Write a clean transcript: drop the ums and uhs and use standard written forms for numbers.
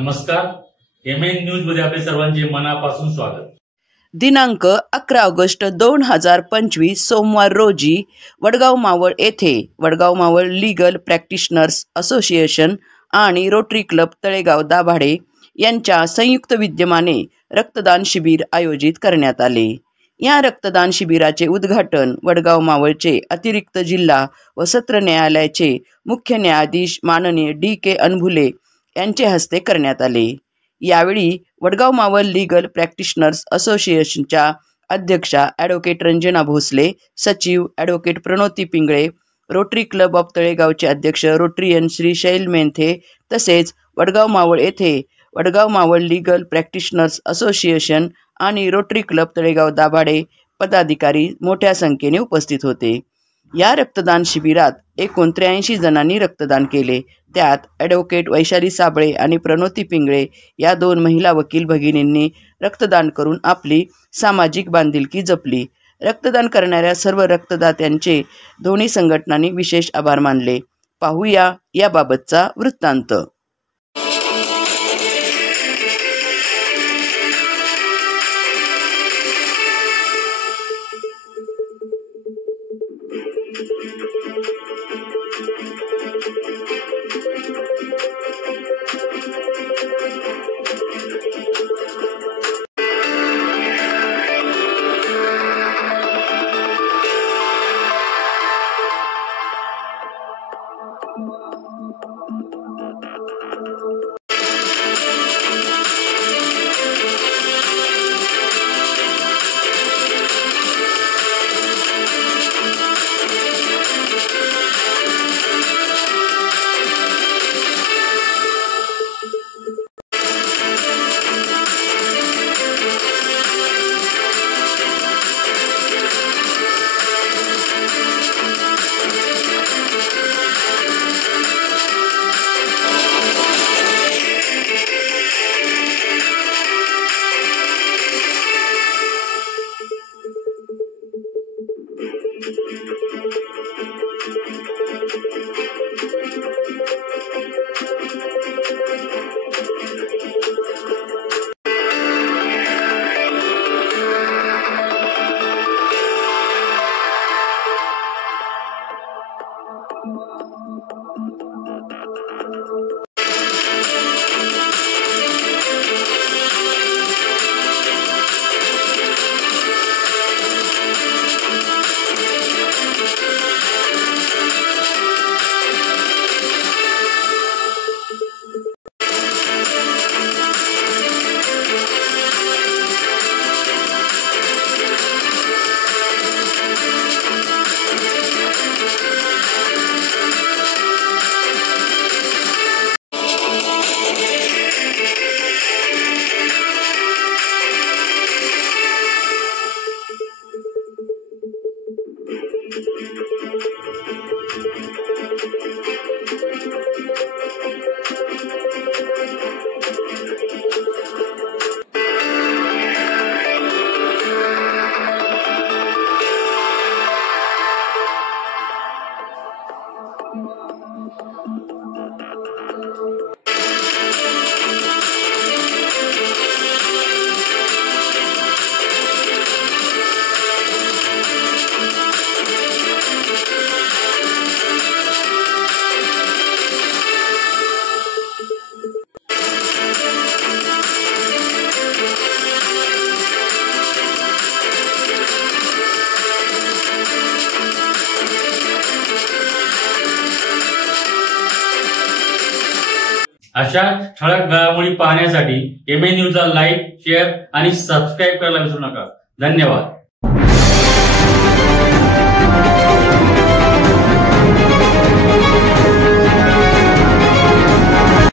नमस्कार, MN news मध्ये आपले सर्वांचे मनापासून स्वागत। दिनांक 11 ऑगस्ट 2025 सोमवार रोजी वडगाव मावळ येथे Vadgaon Maval legal practitioners association आणि रोटरी क्लब तळेगाव दाभाडे यांच्या संयुक्त विद्यमाने रक्तदान शिबिर आयोजित करण्यात आले। या रक्तदान शिबिराचे उद्घाटन वडगाव मावळचे अतिरिक्त जिल्हा व सत्र न्यायालयाचे मुख्य न्यायाधीश माननीय DK अनभुले यांचे हस्ते करण्यात आले। यावेळी वडगाव मावळ लीगल प्रॅक्टिशनर्स असोसिएशनच्या अध्यक्षा ॲडव्होकेट रंजना भोसले, सचिव advocate Pranoti Pingale, rotary club of तळेगावचे अध्यक्ष रोटरीयन श्री शैल मेंथे तसेच वडगाव मावळ येथे Vadgaon Maval legal practitioners association आणि रोटरी क्लब तळेगाव दाभाडे पदाधिकारी मोठ्या संख्येने उपस्थित होते। या रक्तदान शिबिरात एकूण 83 जणांनी रक्तदान केले। त्यात ॲडव्होकेट वैशाली साबळे आणि प्रणोती पिंगळे या 2 महिला वकील भगिनींनी रक्तदान करून आपली सामाजिक बांधिलकी जपली। रक्तदान करणाऱ्या सर्व रक्तदात्यांचे दोन्ही संघटनांनी विशेष आभार मानले। पाहूया याबाबतचा वृत्तांत। अशा ठळक घडामोडी पाहण्यासाठी एमएन न्यूजला लाईक, शेअर आणि सबस्क्राईब करायला विसरू नका। धन्यवाद।